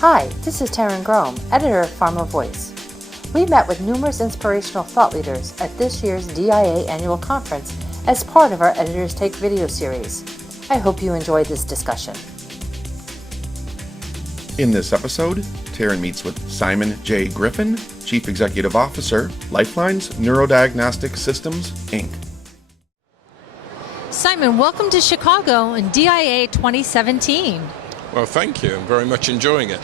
Hi, this is Taryn Grome, editor of Pharma Voice. We met with numerous inspirational thought leaders at this year's DIA annual conference as part of our Editors Take video series. I hope you enjoyed this discussion. In this episode, Taryn meets with Simon J. Griffin, Chief Executive Officer, Lifelines Neurodiagnostic Systems, Inc. Simon, welcome to Chicago in DIA 2017. Well, thank you. I'm very much enjoying it.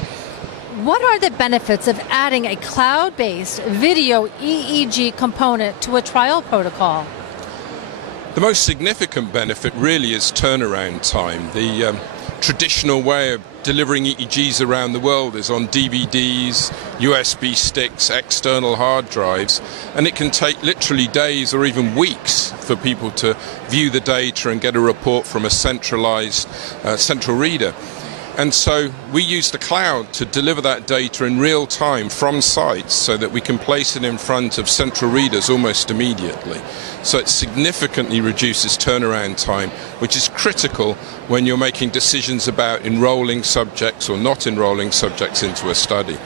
What are the benefits of adding a cloud-based video EEG component to a trial protocol? The most significant benefit really is turnaround time. The traditional way of delivering EEGs around the world is on DVDs, USB sticks, external hard drives, and it can take literally days or even weeks for people to view the data and get a report from a centralized central reader. And so we use the cloud to deliver that data in real time from sites so that we can place it in front of central readers almost immediately. So it significantly reduces turnaround time, which is critical when you're making decisions about enrolling subjects or not enrolling subjects into a study.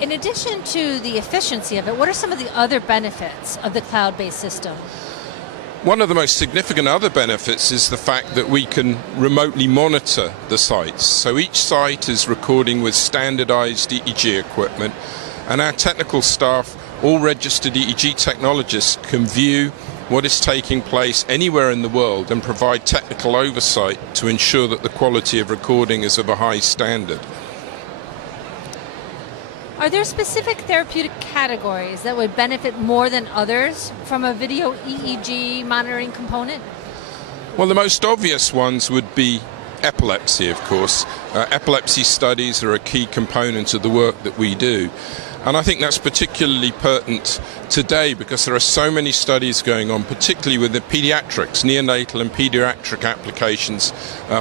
In addition to the efficiency of it, what are some of the other benefits of the cloud-based system? One of the most significant other benefits is the fact that we can remotely monitor the sites. So each site is recording with standardized EEG equipment, and our technical staff, all registered EEG technologists, can view what is taking place anywhere in the world and provide technical oversight to ensure that the quality of recording is of a high standard. Are there specific therapeutic categories that would benefit more than others from a video EEG monitoring component? Well, the most obvious ones would be epilepsy, of course. Epilepsy studies are a key component of the work that we do. And I think that's particularly pertinent today because there are so many studies going on, particularly with the pediatrics, neonatal and pediatric applications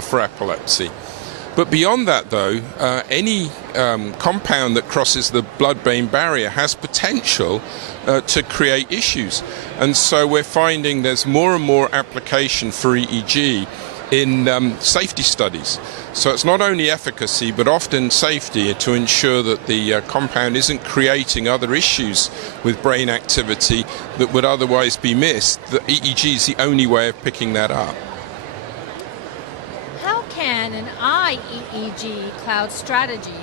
for epilepsy. But beyond that, though, any compound that crosses the blood-brain barrier has potential to create issues. And so we're finding there's more and more application for EEG in safety studies. So it's not only efficacy, but often safety to ensure that the compound isn't creating other issues with brain activity that would otherwise be missed. The EEG is the only way of picking that up. Can an IEEG cloud strategy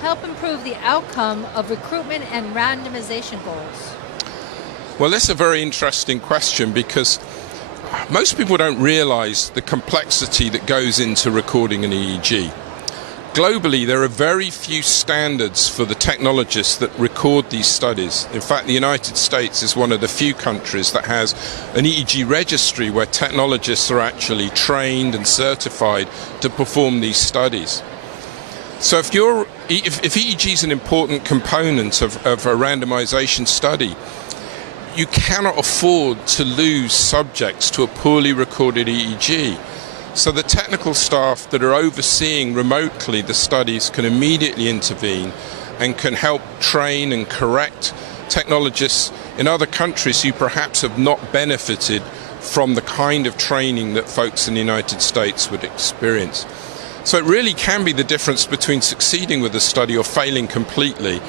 help improve the outcome of recruitment and randomization goals? Well, that's a very interesting question because most people don't realize the complexity that goes into recording an EEG. Globally, there are very few standards for the technologists that record these studies. In fact, the United States is one of the few countries that has an EEG registry where technologists are actually trained and certified to perform these studies. So if EEG is an important component of a randomization study, you cannot afford to lose subjects to a poorly recorded EEG. So the technical staff that are overseeing remotely the studies can immediately intervene and can help train and correct technologists in other countries who perhaps have not benefited from the kind of training that folks in the United States would experience. So it really can be the difference between succeeding with a study or failing completely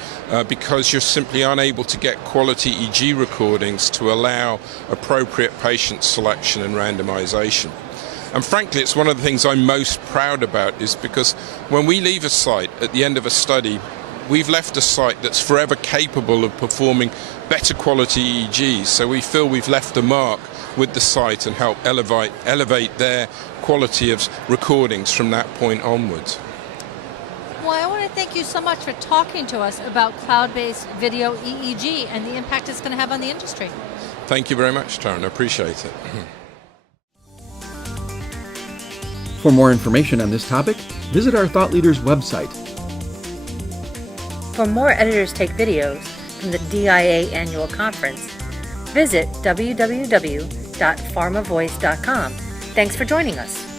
because you're simply unable to get quality EEG recordings to allow appropriate patient selection and randomization. And frankly, it's one of the things I'm most proud about is because when we leave a site at the end of a study, we've left a site that's forever capable of performing better quality EEGs. So we feel we've left a mark with the site and help elevate their quality of recordings from that point onwards. Well, I want to thank you so much for talking to us about cloud-based video EEG and the impact it's going to have on the industry. Thank you very much, Taryn. I appreciate it. For more information on this topic, visit our Thought Leaders website. For more Editors Take videos from the DIA annual conference, visit www.pharmavoice.com. Thanks for joining us.